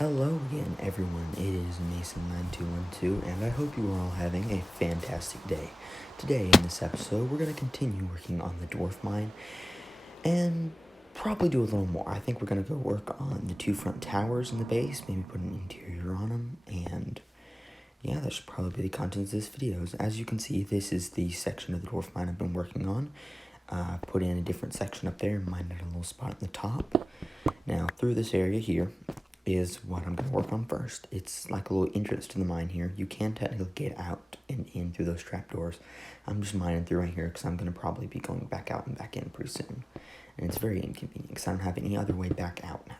Hello again, everyone. It is Mason9212, and I hope you are all having a fantastic day. Today, in this episode, we're going to continue working on the dwarf mine and probably do a little more. I think we're going to go work on the two front towers in the base, maybe put an interior on them, and yeah, that should probably be the content of this video. As you can see, this is the section of the dwarf mine I've been working on. Put in a different section up there, mined at a little spot at the top. Now, through this area here is what I'm going to work on first. It's like a little entrance to the mine here. You can technically get out and in through those trapdoors. I'm just mining through right here because I'm going to probably be going back out and back in pretty soon. And it's very inconvenient because I don't have any other way back out now.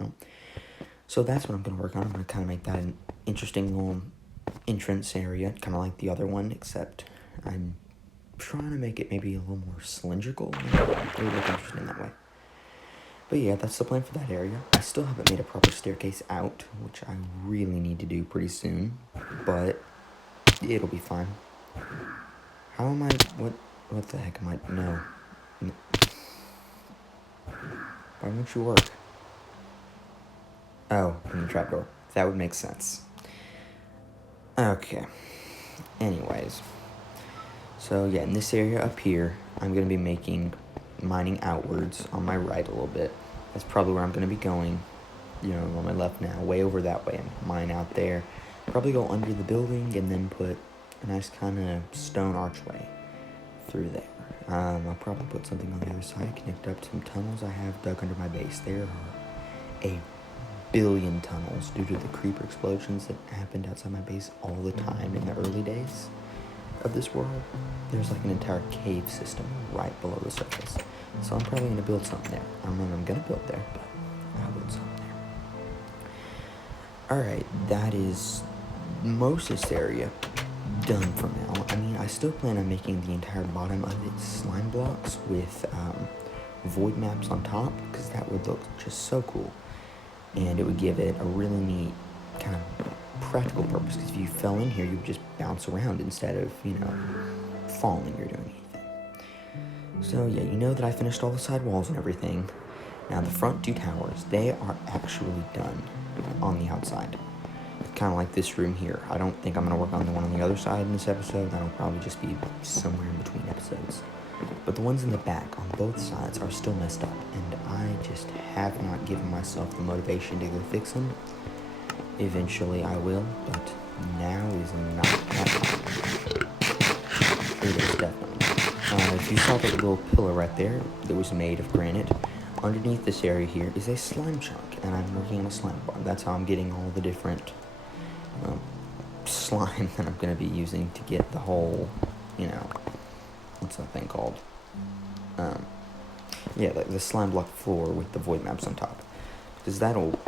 Well, so that's what I'm going to work on. I'm going to kind of make that an interesting little entrance area, kind of like the other one, except I'm trying to make it maybe a little more cylindrical. It would look interesting that way. But yeah, that's the plan for that area. I still haven't made a proper staircase out, which I really need to do pretty soon. But it'll be fine. How am I... What the heck am I... No. Why won't you work? Oh, in the trapdoor. That would make sense. Okay. Anyways. So yeah, in this area up here, I'm going to be mining outwards on my right a little bit. That's probably where I'm going to be going. You know, on my left now, way over that way, and mine out there. Probably go under the building and then put a nice kind of stone archway through there. I'll probably put something on the other side, connect up to some tunnels I have dug under my base. There are a billion tunnels due to the creeper explosions that happened outside my base all the time in the early days of this world. There's like an entire cave system right below the surface. So I'm probably going to build something there. I don't know what I'm going to build there, but I'll build something there. Alright, that is most of this area done for now. I mean, I still plan on making the entire bottom of it slime blocks with void maps on top, because that would look just so cool. And it would give it a really neat kind of practical purpose, because if you fell in here, you would just bounce around instead of, you know, falling or doing anything. So yeah, you know that I finished all the side walls and everything. Now the front two towers, they are actually done on the outside. Kind of like this room here. I don't think I'm going to work on the one on the other side in this episode. That'll probably just be somewhere in between episodes. But the ones in the back on both sides are still messed up, and I just have not given myself the motivation to go fix them. Eventually I will, but now is not that time. It is definitely. If you saw that little pillar right there that was made of granite, underneath this area here is a slime chunk, and I'm working on a slime bar. That's how I'm getting all the different slime that I'm going to be using to get the whole, you know, what's that thing called? Yeah, the slime block floor with the void maps on top. Because that'll,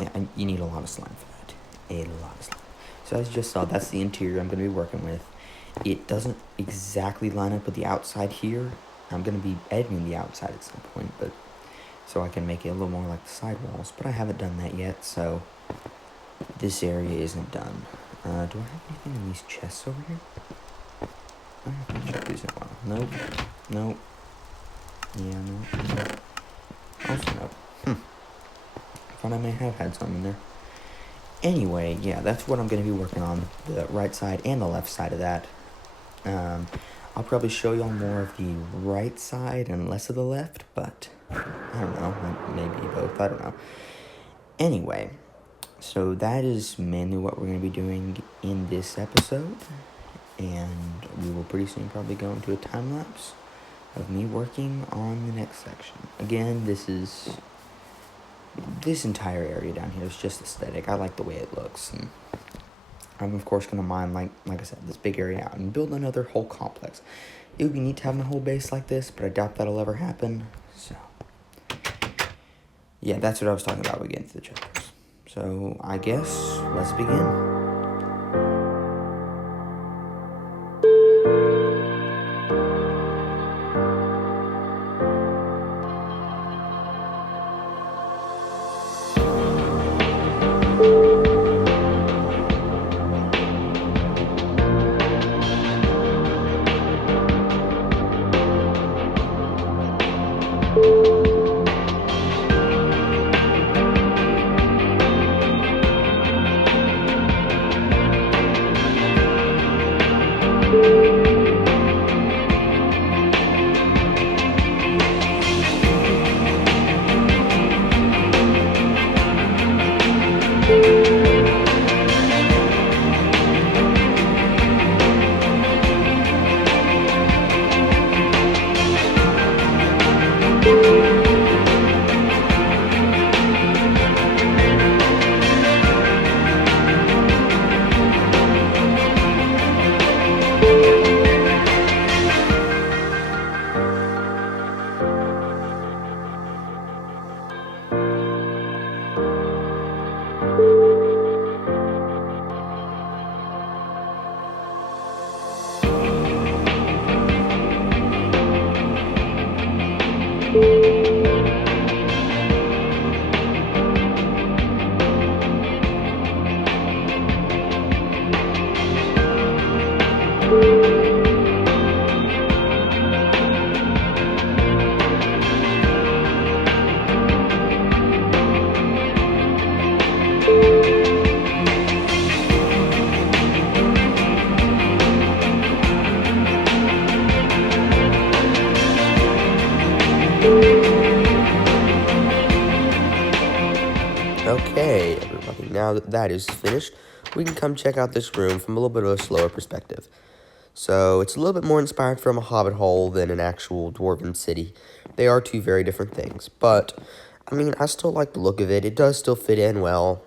yeah, you need a lot of slime for that. A lot of slime. So as you just saw, that's the interior I'm going to be working with. It doesn't exactly line up with the outside here. I'm going to be editing the outside at some point, but so I can make it a little more like the side walls. But I haven't done that yet, so this area isn't done. Do I have anything in these chests over here? I haven't checked these in a while. Nope. Nope. Yeah, no. Also no. Thought I may have had some in there. Anyway, yeah, that's what I'm going to be working on. The right side and the left side of that. I'll probably show y'all more of the right side and less of the left, but I don't know. Maybe both. I don't know. Anyway, so that is mainly what we're going to be doing in this episode. And we will pretty soon probably go into a time lapse of me working on the next section. Again, this entire area down here is just aesthetic. I like the way it looks, and I'm of course going to mine, like I said, this big area out and build another whole complex. It would be neat to have my whole base like this, but I doubt that'll ever happen. So yeah, that's what I was talking about when we get into the chapters. So I guess let's begin. Okay, everybody, now that that is finished, we can come check out this room from a little bit of a slower perspective. So, it's a little bit more inspired from a hobbit hole than an actual dwarven city. They are two very different things, but, I mean, I still like the look of it. It does still fit in well.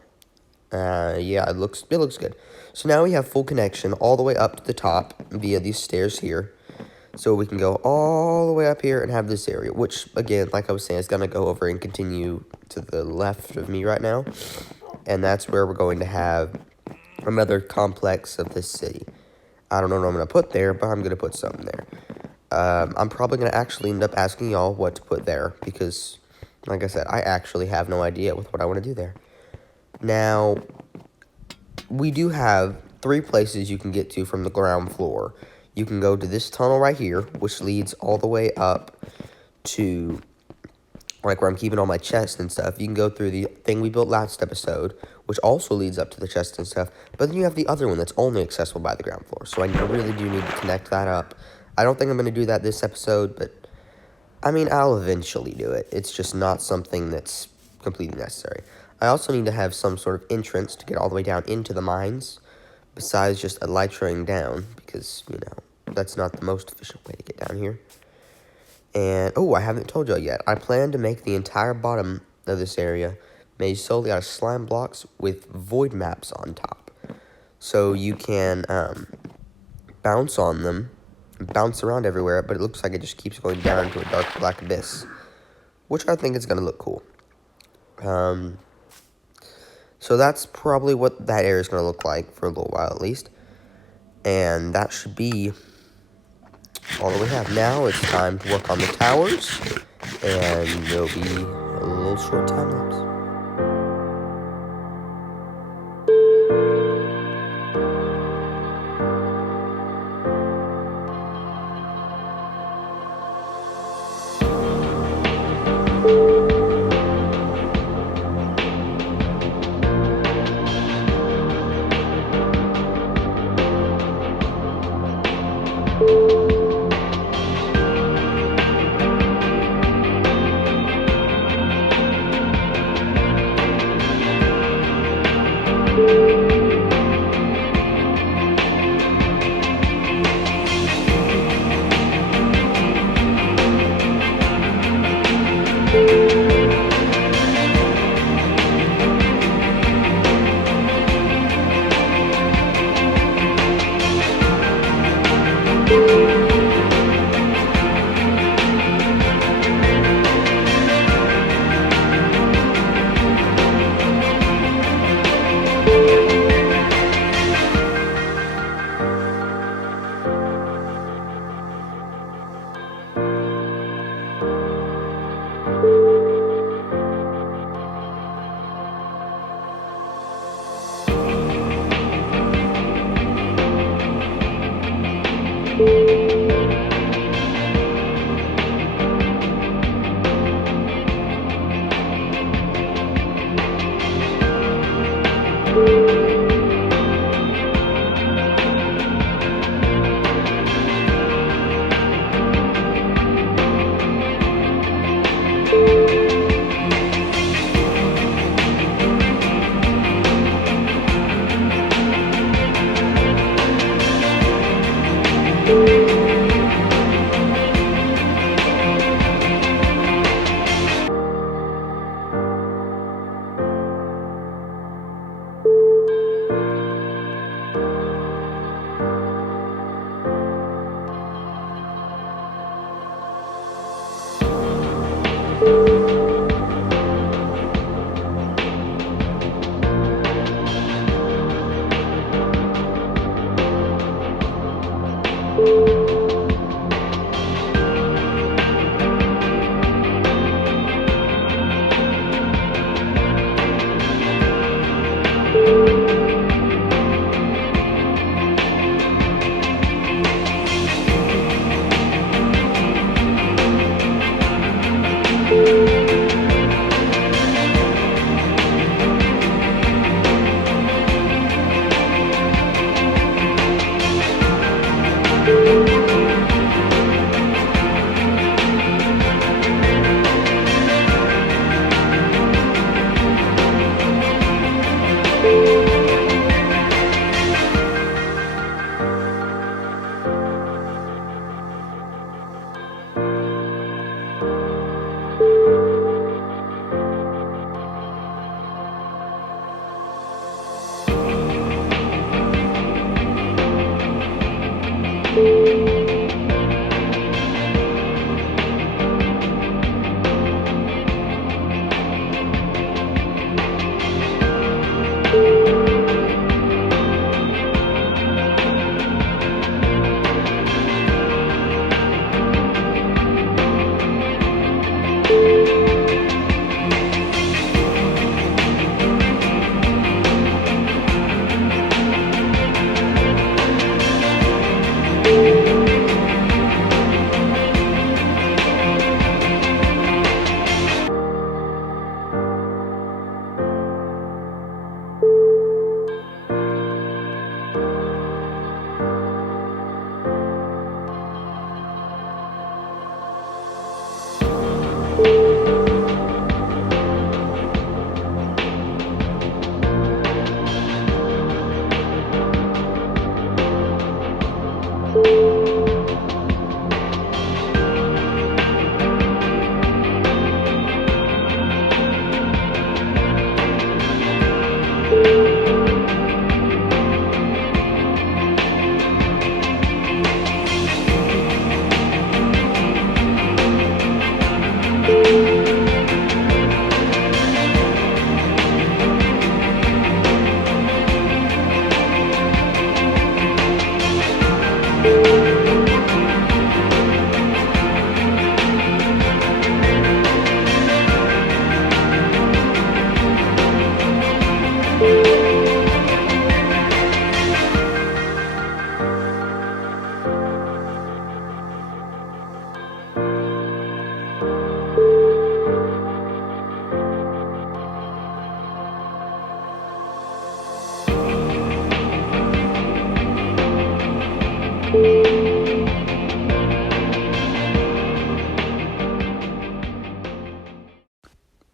Yeah, it looks good. So now we have full connection all the way up to the top via these stairs here. So we can go all the way up here and have this area, which, again, like I was saying, is going to go over and continue to the left of me right now. And that's where we're going to have another complex of this city. I don't know what I'm going to put there, but I'm going to put something there. I'm probably going to actually end up asking y'all what to put there because, like I said, I actually have no idea with what I want to do there. Now, we do have 3 places you can get to from the ground floor. You can go to this tunnel right here, which leads all the way up to, like, where I'm keeping all my chests and stuff. You can go through the thing we built last episode, which also leads up to the chests and stuff. But then you have the other one that's only accessible by the ground floor. So I really do need to connect that up. I don't think I'm going to do that this episode, but, I mean, I'll eventually do it. It's just not something that's completely necessary. I also need to have some sort of entrance to get all the way down into the mines, besides just elytraing down, because, you know, that's not the most efficient way to get down here. And, oh, I haven't told y'all yet. I plan to make the entire bottom of this area made solely out of slime blocks with void maps on top. So you can bounce on them, bounce around everywhere, but it looks like it just keeps going down into a dark black abyss, which I think is going to look cool. So that's probably what that area is going to look like for a little while at least. And that should be all that we have. Now it's time to work on the towers. And there'll be a little short time lapse.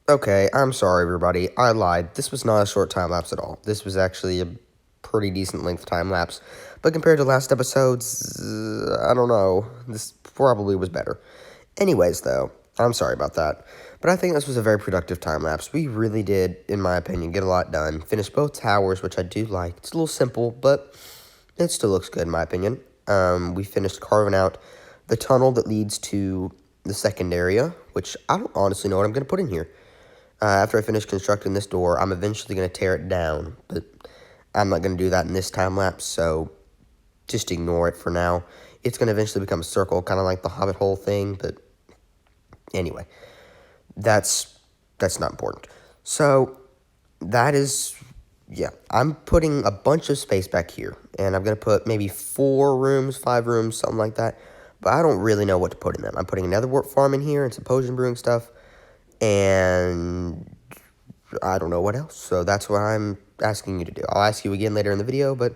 Okay, I'm sorry, everybody. I lied. This was not a short time lapse at all. This was actually a pretty decent length time lapse. But compared to last episodes, I don't know. This probably was better. Anyways, though, I'm sorry about that. But I think this was a very productive time lapse. We really did, in my opinion, get a lot done. Finished both towers, which I do like. It's a little simple, but it still looks good, in my opinion. We finished carving out the tunnel that leads to the second area, which I don't honestly know what I'm going to put in here. After I finish constructing this door, I'm eventually going to tear it down, but I'm not going to do that in this time lapse, so just ignore it for now. It's going to eventually become a circle, kind of like the Hobbit hole thing, but anyway, that's not important. So that is, yeah, I'm putting a bunch of space back here, and I'm going to put maybe 4 rooms, 5 rooms, something like that, but I don't really know what to put in them. I'm putting another warp farm in here and some potion brewing stuff, and I don't know what else. So that's what I'm asking you to do. I'll ask you again later in the video, but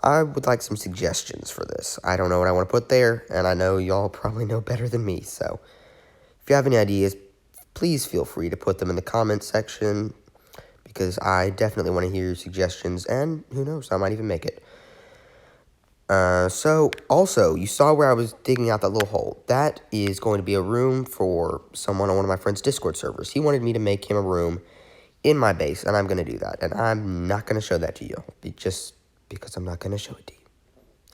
I would like some suggestions for this. I don't know what I want to put there, and I know y'all probably know better than me. So if you have any ideas, please feel free to put them in the comments section, because I definitely want to hear your suggestions, and who knows, I might even make it. So, also, you saw where I was digging out that little hole. That is going to be a room for someone on one of my friend's Discord servers. He wanted me to make him a room in my base, and I'm going to do that. And I'm not going to show that to you, just because I'm not going to show it to you.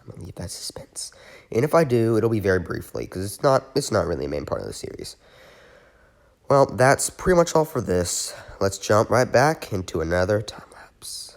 I'm going to leave that suspense. And if I do, it'll be very briefly, because it's not really a main part of the series. Well, that's pretty much all for this. Let's jump right back into another time lapse.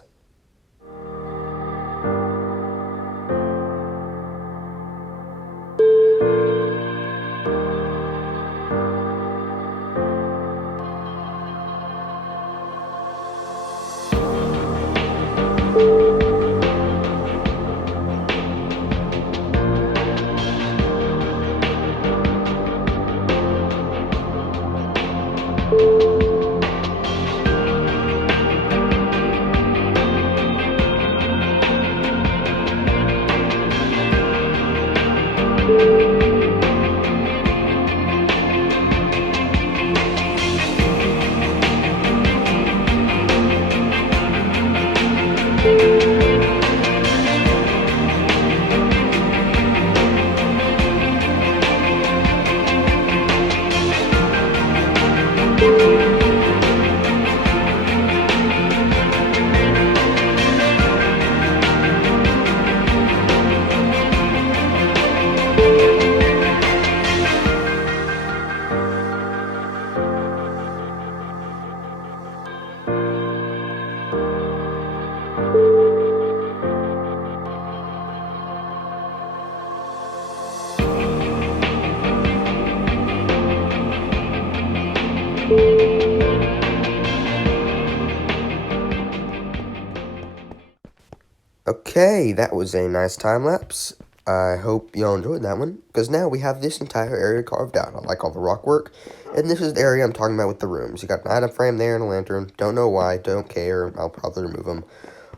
Okay, that was a nice time lapse. I hope y'all enjoyed that one, because now we have this entire area carved out. I like all the rock work, and this is the area I'm talking about with the rooms. You got an item frame there and a lantern. Don't know why, don't care. I'll probably remove them.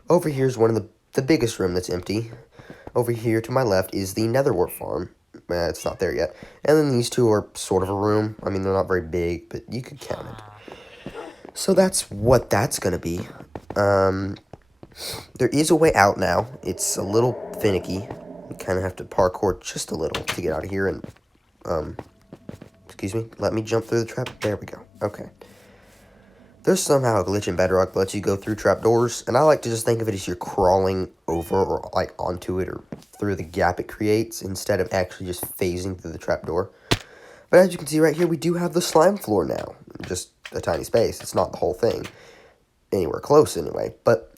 Over here is one of the biggest room that's empty. Over here to my left is the netherwort farm. It's not there yet. And then these two are sort of a room. I mean, they're not very big, but you could count it. So that's what that's gonna be. There is a way out now. It's a little finicky. You kind of have to parkour just a little to get out of here and, excuse me, let me jump through the trap. There we go. Okay. There's somehow a glitch in Bedrock that lets you go through trapdoors, and I like to just think of it as you're crawling over or, like, onto it or through the gap it creates instead of actually just phasing through the trapdoor. But as you can see right here, we do have the slime floor now. Just a tiny space. It's not the whole thing. Anywhere close, anyway. But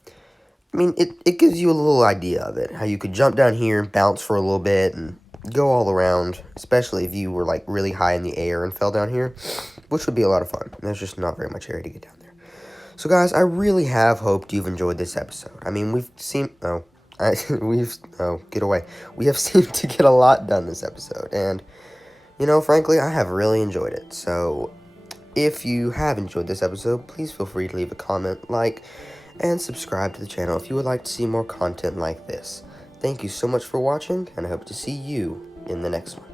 I mean, it gives you a little idea of it. How you could jump down here and bounce for a little bit and go all around. Especially if you were, like, really high in the air and fell down here. Which would be a lot of fun. There's just not very much area to get down there. So, guys, I really have hoped you've enjoyed this episode. I mean, get away. We have seemed to get a lot done this episode. And, you know, frankly, I have really enjoyed it. So, if you have enjoyed this episode, please feel free to leave a comment, like, and subscribe to the channel if you would like to see more content like this. Thank you so much for watching, and I hope to see you in the next one.